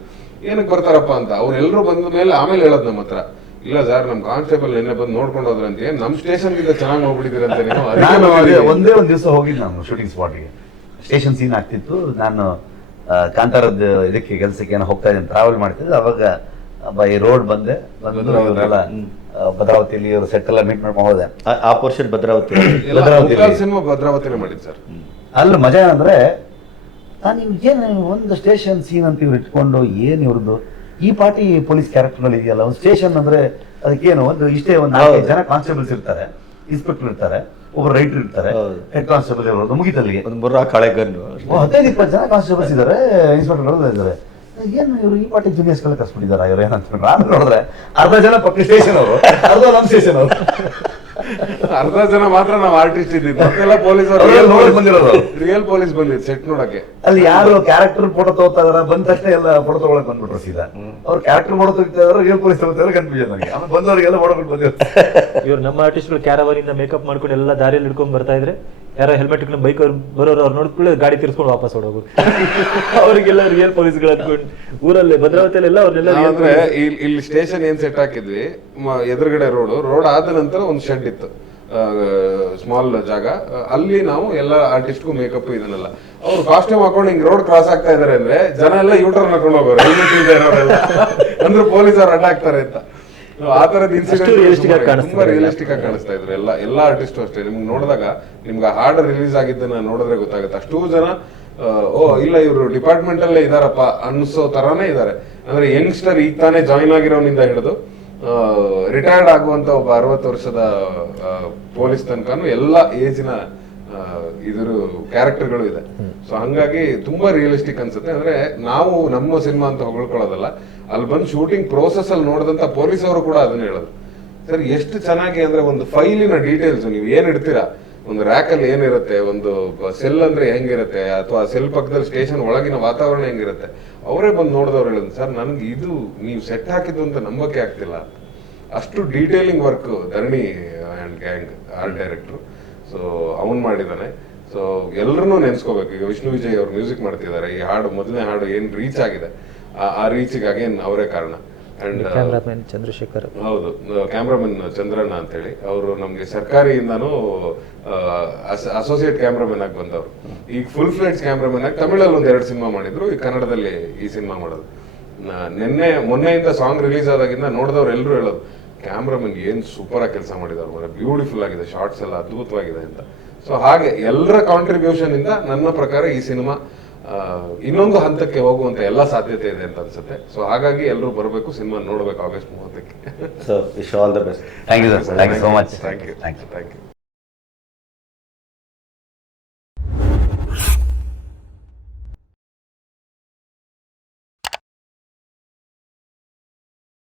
ಏನಕ್ಕೆ ಬರ್ತಾರಪ್ಪ ಅಂತ. ಅವ್ರೆಲ್ಲರೂ ಬಂದ ಮೇಲೆ ಆಮೇಲೆ ಹೇಳೋದು ನಮ್ಮ ಹತ್ರ. ಇಲ್ಲ ಸರ್ ನಮ್ ಕಾನ್ಸ್ಟೇಬಲ್ ನಿನ್ನೆ ಬಂದು ನೋಡ್ಕೊಂಡು ಹೋದ್ರಂತೆ ನಮ್ ಸ್ಟೇಷನ್ ಗಿಂತ ಚೆನ್ನಾಗಿ ಹೋಗ್ಬಿಟ್ಟಿದ್ದೀರಂತ ಅಂತ ಒಂದೇ ಒಂದ್ ದಿವಸ ಹೋಗಿದ್ದು ನಾನು ಶೂಟಿಂಗ್ ಸ್ಪಾಟ್ಗೆ ಸ್ಟೇಷನ್ ಸೀನ್ ಆಗ್ತಿತ್ತು. ನಾನು ಕಾಂತಾರದ ಇದಕ್ಕೆ ಕೆಲಸಕ್ಕೆ ಏನೋ ಹೋಗ್ತಾ ಇದ್ದೀನಿ ಟ್ರಾವೆಲ್ ಮಾಡ್ತಿದ್ದೆ. ಅವಾಗ ಬೈ ರೋಡ್ ಬಂದೆ ಭದ್ರಾವತಿಯಲ್ಲಿ ಇವರು ಸೆಟ್ ಎಲ್ಲ ಮೀಟ್ ಮಾಡಿ ಹೋದೆ ಆ- ಆ ಪೋರ್ಷನ್ ಭದ್ರಾವತಿ. ಸಿನಿಮಾ ಭದ್ರಾವತಿನೇ ಮಾಡಿದ್ದು ಸರ್. ಅಲ್ಲಿ ಮಜಾ ಏನಂದ್ರೆ ನಾನು ಏನು ಒಂದು ಸ್ಟೇಷನ್ ಸೀನ್ ಅಂತ ಇವ್ರು ಇಟ್ಕೊಂಡು ಏನು ಇವ್ರದ್ದು? ಈ ಪಾರ್ಟಿ ಪೊಲೀಸ್ ಕ್ಯಾರೆಕ್ಟರ್ಗಳು ಇದೆಯಲ್ಲ ಒಂದು ಸ್ಟೇಷನ್ ಅಂದ್ರೆ ಅದಕ್ಕೇನು ಒಂದು ಇಷ್ಟೇ ಒಂದು ನಾಲ್ಕು ಜನ ಕಾನ್ಸ್ಟೇಬಲ್ಸ್ ಇರ್ತಾರೆ ಇನ್ಸ್ಪೆಕ್ಟರ್ ಇರ್ತಾರೆ ಒಬ್ಬ ರೈಟರ್ ಇರ್ತಾರೆ. ಹೆಡ್ ಕಾನ್ಸ್ಟೇಬಲ್ ಇರೋದು ಮುಗಿತಲ್ಲಿ. ಒಂದು ಮುರ್ರಾ ಕಳೆ ಗನ್ನು ಓ, ಹದಿನೈದು ಇಪ್ಪತ್ತು ಜನ ಕಾನ್ಸ್ಟೇಬಲ್ಸ್ ಇದ್ದಾರೆ ಇನ್ಸ್ಪೆಕ್ಟರ್ ಇದ್ದಾರೆ. ಏನು ಇವರು ಈ ಪಾಟಿ ಜೂನಿಯರ್ಸ್ ಎಲ್ಲ ಕರ್ಸ್ಬಿಟ್ಟಿದ್ದಾರೆ? ಇವ್ರು ಏನಂತ ನಾನು ನೋಡಿದ್ರೆ ಅರ್ಧ ಜನ ಪಕ್ಕ ಸ್ಟೇಷನ್ ಅವರು ಅರ್ಧ ನಮ್ಮ ಸ್ಟೇಷನ್ ಅವರು. ಅರ್ಧ ಜನ ಮಾತ್ರ ನಾವು ಆರ್ಟಿಸ್ಟ್ ಇದ್ದೀವಿ. ಮತ್ತೆಲ್ಲ ಪೊಲೀಸ್ ಬಂದಿರೋದು. ರಿಯಲ್ ಪೊಲೀಸ್ ಬಂದಿದ್ದು ಸೆಟ್ ನೋಡಕ್ಕೆ. ಅಲ್ಲಿ ಯಾರು ಕ್ಯಾರೆಕ್ಟರ್ ಫೋಟೋ ತಗೋತಾ ಇದಾರೆ ಬಂದ ತಕ್ಷಣ ಎಲ್ಲ ಫೋಟೋ ತಗೊಳಕ್ ಬಂದ್ಬಿಟ್ರು ಸೀದಾ. ಅವ್ರು ಕ್ಯಾರೆಕ್ಟರ್ ಫೋಟೋ ತೆಗಿತಾ ಇದಾರೆ ರಿಯಲ್ ಪೊಲೀಸ್ ತಗೋತಾ ಇದಾರೆ ಕನ್ಫ್ಯೂಷನ್ ನನಗೆ ಆಮೇಲೆ ಬಂದವರಿಗೆಲ್ಲ ಫೋಟೋ ಕೊಟ್ಟು ಬಂದಿರ್ತಾರೆ ಇವ್ರು ನಮ್ಮ ಆರ್ಟಿಸ್ಟ್ಗಳು ಕ್ಯಾರವರಿಂದ ಮೇಕಪ್ ಮಾಡ್ಕೊಂಡು ಎಲ್ಲ ದಾರಿಯಲ್ಲಿ ಹಿಡ್ಕೊಂಡು ಬರ್ತಾ ಇದ್ರೆ ಯಾರೋ ಹೆಲ್ಮೆಟ್ ಇಟ್ಕೊಂಡು ಬೈಕ್ ಅವ್ರು ಬರೋರು ಅವ್ರು ನೋಡ್ಕೊಳ್ಳಿ ಗಾಡಿ ತಿರ್ಸ್ಕೊಂಡು ವಾಪಸ್ ಹೊಡೋಗು [LAUGHS] ಅವರಿಗೆಲ್ಲ ರಿಯಲ್ ಪೊಲೀಸ್ಗಳು ಅನ್ಕೊಂಡು ಊರಲ್ಲೇ ಭದ್ರಾವತಿಯಲ್ಲೆಲ್ಲ ಅವ್ರನ್ನೆಲ್ಲ real ಅಂದ್ರೆ ಇಲ್ಲಿ ಇಲ್ಲಿ ಸ್ಟೇಷನ್ ಏನ್ ಸೆಟ್ ಹಾಕಿದ್ವಿ? ಮ- ಎದುರುಗಡೆ ರೋಡ್ ರೋಡ್ ಆದ ನಂತರ ಒಂದು ಶೆಡ್ ಇತ್ತು. ಸ್ಮಾಲ್ ಜಾಗ. ಅಲ್ಲಿ ನಾವು ಎಲ್ಲ ಆರ್ಟಿಸ್ಟ್ಗೂ ಮೇಕಪ್ ಇದನ್ನೆಲ್ಲ. ಅವ್ರು ಕಾಸ್ಟ್ಯೂಮ್ ಹಾಕೊಂಡು ಹಿಂಗ್ ರೋಡ್ ಕ್ರಾಸ್ ಆಗ್ತಾ ಇದಾರೆ ಅಂದ್ರೆ ಜನ ಎಲ್ಲ ಯೂಟರ್ನ್ ಹಾಕೊಂಡು ಹೋಗೋರು. ಇರೋರೆಲ್ಲ ಅಂದ್ರೆ ಪೊಲೀಸರು ಅಡ್ಡ ಆಗ್ತಾರೆ ಅಂತ. ಆ ತರದ ಇನ್ಸಿಡೆಂಟ್ ತುಂಬಾ ರಿಯಲಿಸ್ಟಿಕ್ ಆಗಿ ಕಾಣಿಸ್ತಾ ಇದ್ರು. ಎಲ್ಲ ಎಲ್ಲ ಆರ್ಟಿಸ್ಟ್ ಅಷ್ಟೇ. ನಿಮ್ಗೆ ನೋಡಿದಾಗ ನಿಮ್ಗೆ ಹಾರ್ಡ್ ರಿಲೀಸ್ ಆಗಿದ್ದನ್ನ ನೋಡಿದ್ರೆ ಗೊತ್ತಾಗುತ್ತೆ. ಅಷ್ಟೂ ಜನ ಓ ಇಲ್ಲ ಇವರು ಡಿಪಾರ್ಟ್ಮೆಂಟ್ ಅಲ್ಲೇ ಇದಾರಪ್ಪ ಅನ್ಸೋ ತರಾನೇ ಇದಾರೆ. ಅಂದ್ರೆ ಯಂಗ್ಸ್ಟರ್ ಈಗ ತಾನೇ ಜಾಯಿನ್ ಆಗಿರೋನಿಂದ ಹಿಡಿದು ರಿಟೈರ್ಡ್ ಆಗುವಂತ ಒಬ್ಬ ಅರವತ್ತು ವರ್ಷದ ಪೊಲೀಸ್ ತನಕನು ಎಲ್ಲ ಏಜಿನ ಇದ್ರ ಕ್ಯಾರೆಕ್ಟರ್ಗಳು ಇದೆ. ಸೊ ಹಂಗಾಗಿ ತುಂಬಾ ರಿಯಲಿಸ್ಟಿಕ್ ಅನ್ಸುತ್ತೆ. ಅಂದ್ರೆ ನಾವು ನಮ್ಮ ಸಿನಿಮಾ ಅಂತ ಹೊಗಳ್ಕೊಳ್ಳೋದಲ್ಲ, ಅಲ್ಲಿ ಬಂದು ಶೂಟಿಂಗ್ ಪ್ರೋಸೆಸ್ ಅಲ್ಲಿ ನೋಡಿದಂತ ಪೊಲೀಸ್ ಅವರು ಕೂಡ ಅದನ್ನ ಹೇಳೋದು. ಸರ್, ಎಷ್ಟು ಚೆನ್ನಾಗಿ ಅಂದ್ರೆ ಒಂದು ಫೈಲಿನ ಡೀಟೇಲ್ಸ್ ನೀವು ಏನ್ ಇಡ್ತೀರಾ? ಒಂದು ರ್ಯಾಕ್ ಅಲ್ಲಿ ಏನಿರುತ್ತೆ? ಒಂದು ಸೆಲ್ ಅಂದ್ರೆ ಹೆಂಗಿರುತ್ತೆ? ಅಥವಾ ಸೆಲ್ ಪಕ್ಕದಲ್ಲಿ ಸ್ಟೇಷನ್ ಒಳಗಿನ ವಾತಾವರಣ ಹೆಂಗಿರುತ್ತೆ? ಅವರೇ ಬಂದು ನೋಡಿದವ್ರು ಹೇಳಿದ್ರು, ಸರ್, ನನ್ಗೆ ಇದು ನೀವು ಸೆಟ್ ಹಾಕಿದ್ದು ಅಂತ ನಂಬಕ್ಕೆ ಆಗ್ತಿಲ್ಲ. ಅಷ್ಟು detailing work Dharani and gang art director so ಅವನ್ ಮಾಡಿದಾನೆ. ಸೊ ಎಲ್ಲರನ್ನೂ ನೆನ್ಸ್ಕೋಬೇಕು. ಈಗ ವಿಷ್ಣು ವಿಜಯ್ ಅವ್ರು ಮ್ಯೂಸಿಕ್ ಮಾಡ್ತಿದ್ದಾರೆ ಈ ಹಾಡು ಮೊದಲನೇ ಹಾಡು ಏನ್ ರೀಚ್ ಆಗಿದೆ ಆ- ರೀಚ್ ರೀಚಿಗೆ ಅಗೇನ್ ಅವರೇ ಕಾರಣ. And cameraman Chandrashekar. ಹೌದು. ಕ್ಯಾಮ್ರಾಮನ್ ಚಂದ್ರಣ್ಣ ಅಂತೇಳಿ. ಅವರು ನಮ್ಗೆ ಸರ್ಕಾರಿಯಿಂದಾನು ಅಸೋಸಿಯೇಟ್ ಕ್ಯಾಮ್ರಾಮನ್ ಆಗಿ ಬಂದವರು. ಈಗ ಫುಲ್ ಫ್ಲೆಡ್ಸ್ ಕ್ಯಾಮ್ರಾಮನ್ ಆಗಿ ತಮಿಳಲ್ಲಿ ಒಂದ್ ಎರಡು ಸಿನಿಮಾ ಮಾಡಿದ್ರು ಈ ಕನ್ನಡದಲ್ಲಿ ಈ ಸಿನಿಮಾ ಮಾಡೋದು. ನಿನ್ನೆ ಮೊನ್ನೆಯಿಂದ ಸಾಂಗ್ ರಿಲೀಸ್ ಆದಾಗಿಂದ ನೋಡಿದವ್ರು ಎಲ್ಲರೂ ಹೇಳೋದು ಕ್ಯಾಮ್ರಾಮನ್ ಏನ್ ಸೂಪರ್ ಆಗಿ ಕೆಲಸ ಮಾಡಿದವ್ರು ಬ್ಯೂಟಿಫುಲ್ ಆಗಿದೆ ಶಾರ್ಟ್ಸ್ ಎಲ್ಲ ಅದ್ಭುತವಾಗಿದೆ ಅಂತ. ಸೊ ಹಾಗೆ ಎಲ್ಲರ ಕಾಂಟ್ರಿಬ್ಯೂಷನ್ ಇಂದ ನನ್ನ ಪ್ರಕಾರ ಈ ಸಿನಿಮಾ ಇನ್ನೊಂದು ಹಂತಕ್ಕೆ ಹೋಗುವಂತ ಎಲ್ಲ ಸಾಧ್ಯತೆ ಇದೆ ಅಂತ ಅನ್ಸುತ್ತೆ. ಸೊ ಹಾಗಾಗಿ ಎಲ್ಲರೂ ಬರಬೇಕು ಸಿನಿಮಾ ನೋಡ್ಬೇಕು ಆಗಸ್ಟ್ ಮೂವತ್ತಕ್ಕೆ. So wish all the best thank you sir thank you so much thank you thank you thank you